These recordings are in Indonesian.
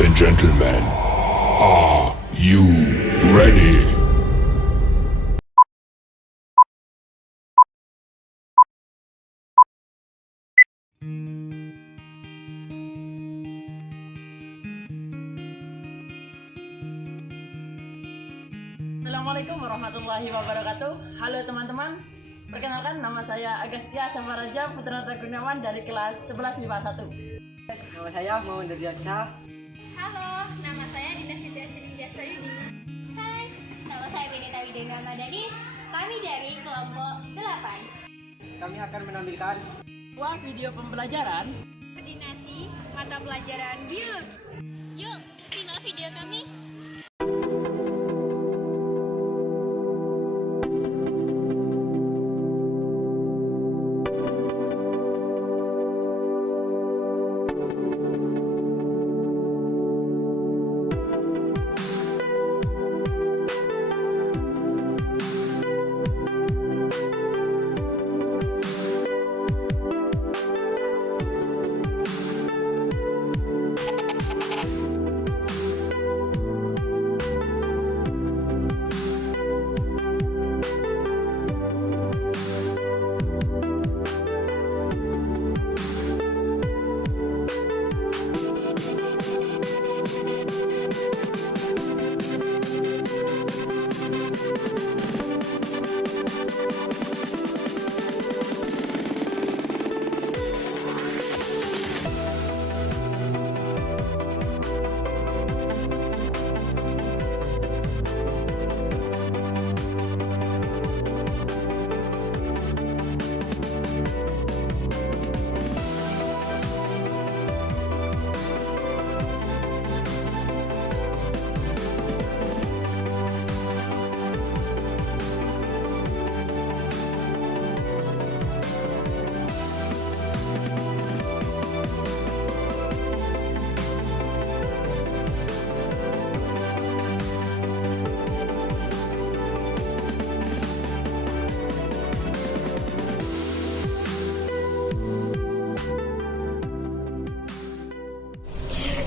Ladies and gentlemen, are you ready? Assalamualaikum warahmatullahi wabarakatuh. Halo teman-teman, perkenalkan nama saya Agastya Samaraja Putra Kurniawan dari kelas 11 MIPA 1. Nama saya Muhammad Diaksa. Halo, nama saya Dinda Siti Asyidin. Hai, nama saya Benita Widena Madani. Kami dari kelompok 8. Kami akan menampilkan Buat video pembelajaran Koordinasi mata pelajaran biologi. Yuk, simak video kami.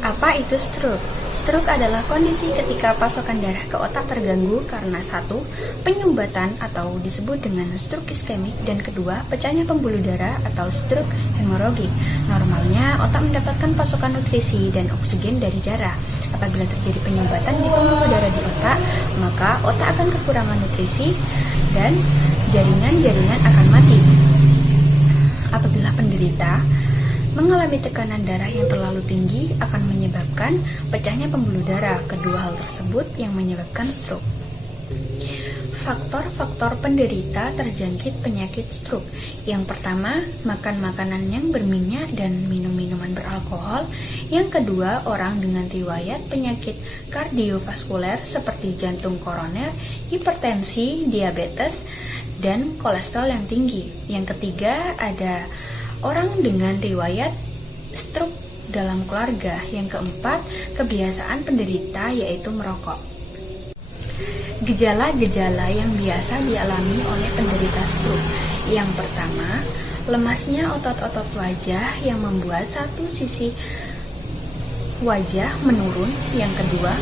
Apa itu stroke? Stroke adalah kondisi ketika pasokan darah ke otak terganggu karena satu, penyumbatan atau disebut dengan stroke iskemik, dan kedua, pecahnya pembuluh darah atau stroke hemoragik. Normalnya, otak mendapatkan pasokan nutrisi dan oksigen dari darah. Apabila terjadi penyumbatan di pembuluh darah di otak, maka otak akan kekurangan nutrisi dan jaringan-jaringan akan mati. Apabila penderita mengalami tekanan darah yang terlalu tinggi akan menyebabkan pecahnya pembuluh darah. Kedua hal tersebut yang menyebabkan stroke. Faktor-faktor penderita terjangkit penyakit stroke. Yang pertama, makan makanan yang berminyak dan minum minuman beralkohol. Yang kedua, orang dengan riwayat penyakit kardiovaskuler seperti jantung koroner, hipertensi, diabetes, dan kolesterol yang tinggi. Yang ketiga, ada orang dengan riwayat stroke dalam keluarga. Yang keempat, kebiasaan penderita yaitu merokok. Gejala-gejala yang biasa dialami oleh penderita stroke. Yang pertama, lemasnya otot-otot wajah yang membuat satu sisi wajah menurun. Yang kedua,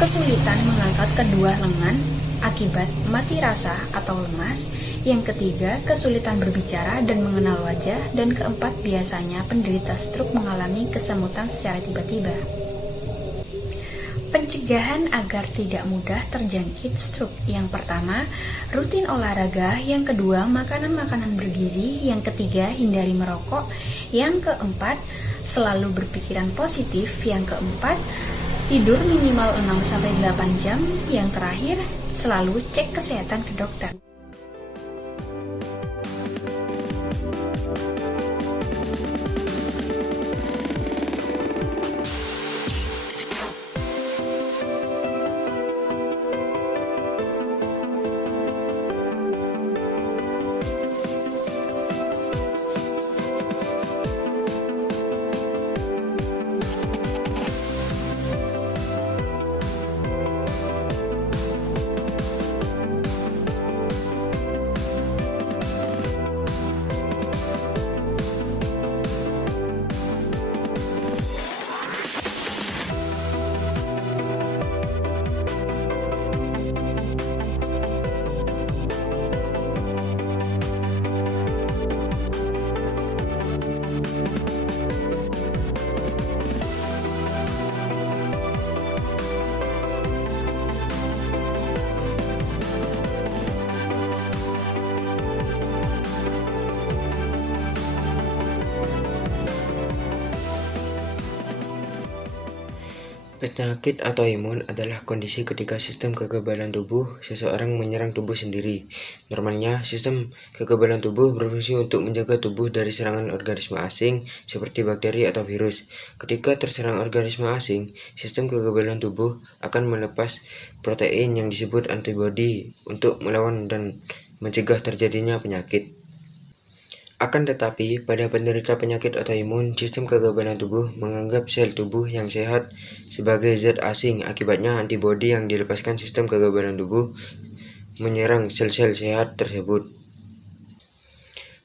kesulitan mengangkat kedua lengan akibat mati rasa atau lemas. Yang ketiga, kesulitan berbicara dan mengenal wajah. Dan keempat, biasanya penderita stroke mengalami kesemutan secara tiba-tiba. Pencegahan agar tidak mudah terjangkit stroke. Yang pertama, rutin olahraga. Yang kedua, makanan-makanan bergizi. Yang ketiga, hindari merokok. Yang keempat, selalu berpikiran positif. Yang keempat, tidur minimal 6-8 jam. Yang terakhir, selalu cek kesehatan ke dokter. Penyakit autoimun adalah kondisi ketika sistem kekebalan tubuh seseorang menyerang tubuh sendiri. Normalnya, sistem kekebalan tubuh berfungsi untuk menjaga tubuh dari serangan organisme asing seperti bakteri atau virus. Ketika terserang organisme asing, sistem kekebalan tubuh akan melepas protein yang disebut antibodi untuk melawan dan mencegah terjadinya penyakit. Akan tetapi, pada penderita penyakit autoimun, sistem kekebalan tubuh menganggap sel tubuh yang sehat sebagai zat asing. Akibatnya, antibodi yang dilepaskan sistem kekebalan tubuh menyerang sel-sel sehat tersebut.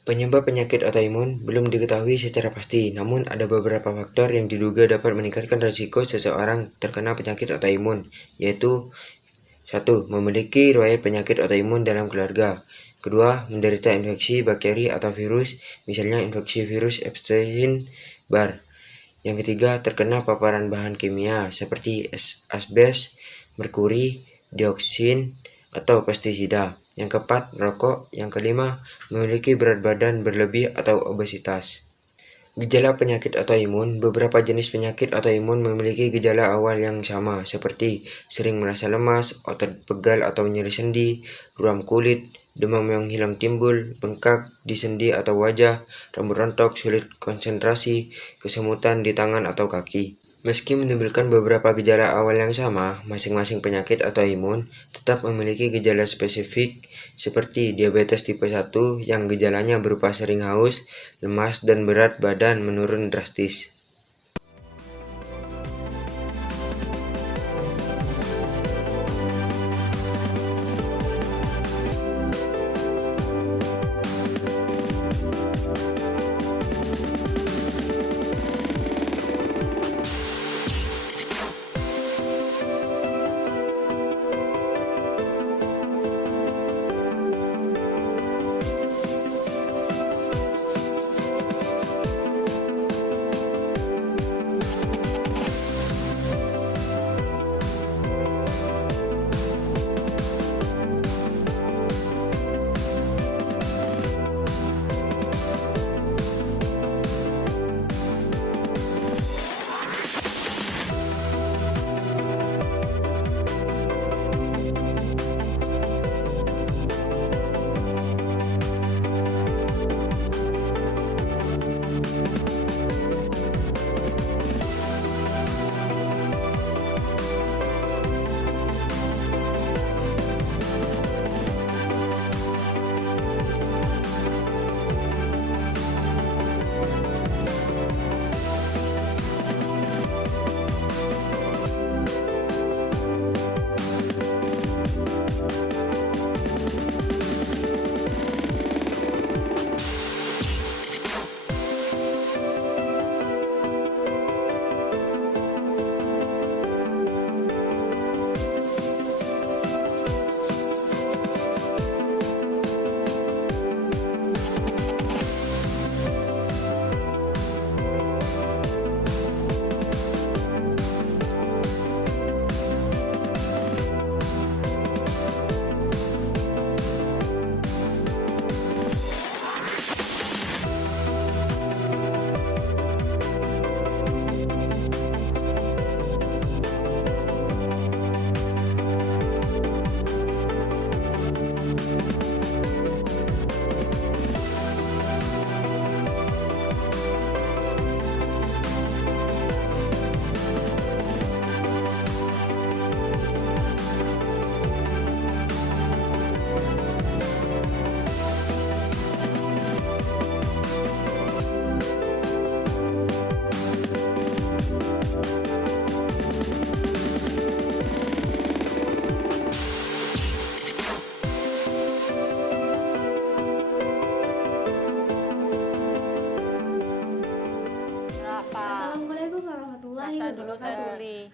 Penyebab penyakit autoimun belum diketahui secara pasti, namun ada beberapa faktor yang diduga dapat meningkatkan risiko seseorang terkena penyakit autoimun, yaitu 1. Memiliki riwayat penyakit autoimun dalam keluarga. 2. Menderita infeksi bakteri atau virus, misalnya infeksi virus Epstein-Barr. Yang ketiga, terkena paparan bahan kimia seperti asbes, merkuri, dioksin, atau pestisida. Yang keempat, merokok. Yang kelima, memiliki berat badan berlebih atau obesitas. Gejala penyakit autoimun. Beberapa jenis penyakit autoimun memiliki gejala awal yang sama, seperti sering merasa lemas, otot pegal atau nyeri sendi, ruam kulit, demam yang hilang timbul, bengkak di sendi atau wajah, rambut rontok, sulit konsentrasi, kesemutan di tangan atau kaki. Meski menimbulkan beberapa gejala awal yang sama, masing-masing penyakit autoimun tetap memiliki gejala spesifik seperti diabetes tipe 1 yang gejalanya berupa sering haus, lemas, dan berat badan menurun drastis.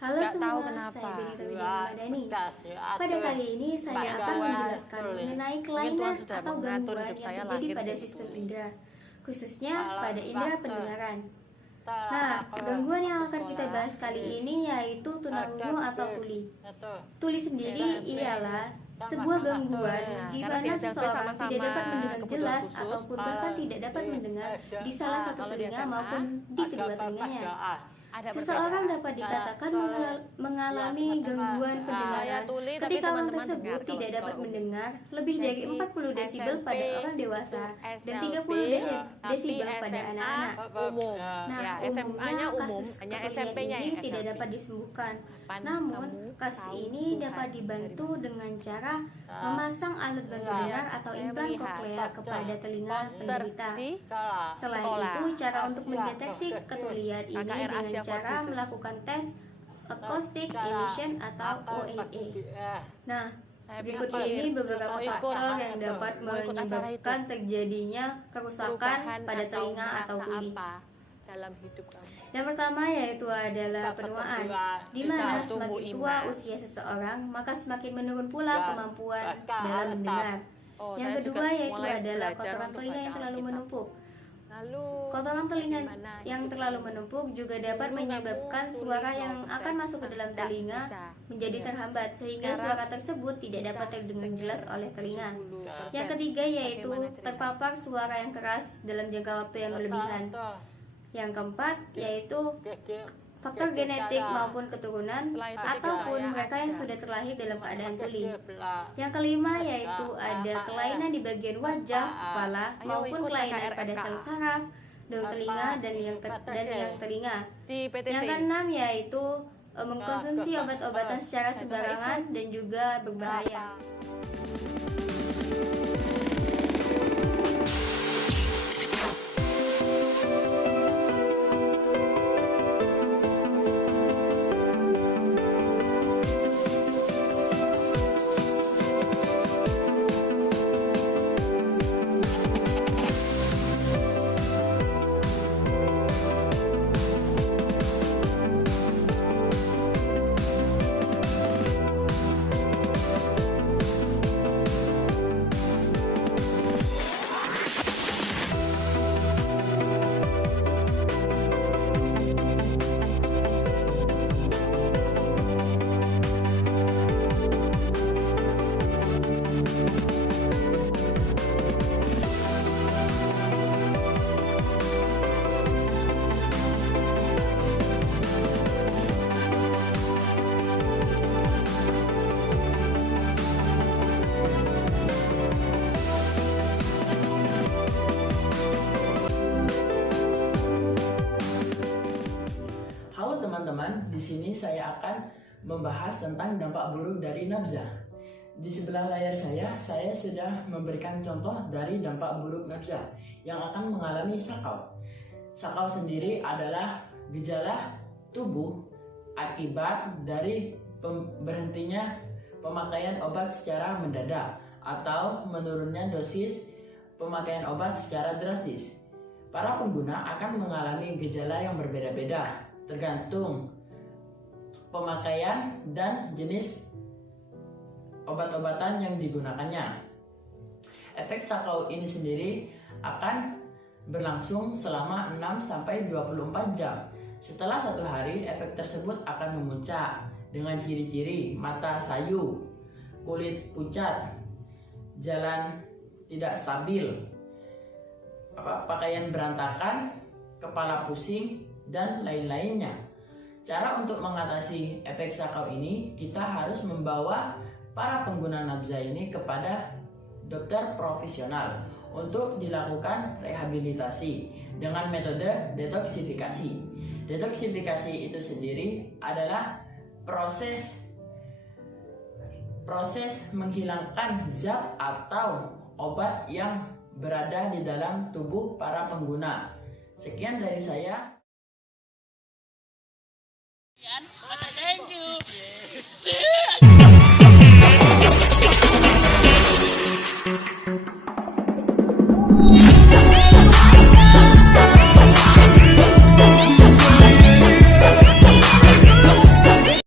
Halo semua, saya Benita Widya-Ramadhani. Pada kali ini saya akan menjelaskan mengenai kelainan atau gangguan yang terjadi pada sistem indera, khususnya pada indera pendengaran. Nah, gangguan yang akan kita bahas kali ini yaitu tunarungu atau tuli. Tuli sendiri ialah sebuah gangguan di mana seseorang tidak dapat mendengar jelas ataupun bahkan tidak dapat mendengar di salah satu telinga maupun di kedua telinganya. Seseorang dapat dikatakan mengalami gangguan pendengaran ketika orang tersebut tidak dapat mendengar lebih dari 40 desibel pada orang dewasa dan 30 desibel pada anak-anak. Nah, umumnya kasus ketulian ini tidak dapat disembuhkan. Namun, kasus ini dapat dibantu dengan cara memasang alat bantu dengar atau implan koklea kepada telinga penderita. Selain itu, cara untuk mendeteksi ketulian ini dengan cara melakukan tes acoustic emission atau OEE. Nah, berikut ini beberapa faktor yang dapat menyebabkan terjadinya kerusakan pada telinga atau tuli. Yang pertama yaitu adalah penuaan, di mana semakin tua usia seseorang, maka semakin menurun pula kemampuan dalam mendengar. Yang kedua yaitu adalah kotoran telinga yang terlalu menumpuk. Kotoran telinga yang terlalu menumpuk juga dapat menyebabkan suara yang akan masuk ke dalam telinga menjadi terhambat, sehingga suara tersebut tidak dapat terdengar jelas oleh telinga. Yang ketiga yaitu terpapar suara yang keras dalam jangka waktu yang berlebihan. Yang keempat yaitu faktor genetik maupun keturunan ataupun mereka yang sudah terlahir dalam keadaan tuli. Yang kelima yaitu ada kelainan di bagian wajah, kepala maupun kelainan pada sel saraf, daun telinga dan liang telinga. Yang keenam yaitu mengkonsumsi obat-obatan secara sembarangan dan juga berbahaya. teman-teman, di sini saya akan membahas tentang dampak buruk dari nabza. Di sebelah layar saya sudah memberikan contoh dari dampak buruk nabza yang akan mengalami sakau. Sakau sendiri adalah gejala tubuh akibat dari berhentinya pemakaian obat secara mendadak atau menurunnya dosis pemakaian obat secara drastis. Para pengguna akan mengalami gejala yang berbeda-beda tergantung pemakaian dan jenis obat-obatan yang digunakannya. Efek sakau ini sendiri akan berlangsung selama 6-24 jam. Setelah 1 hari, efek tersebut akan memuncak dengan ciri-ciri mata sayu, kulit pucat, jalan tidak stabil, pakaian berantakan, kepala pusing, dan lain-lainnya. Cara untuk mengatasi efek sakau ini, kita harus membawa para pengguna nabza ini kepada dokter profesional untuk dilakukan rehabilitasi dengan metode detoksifikasi. Detoksifikasi itu sendiri adalah proses menghilangkan zat atau obat yang berada di dalam tubuh para pengguna. Sekian dari saya. Thank you.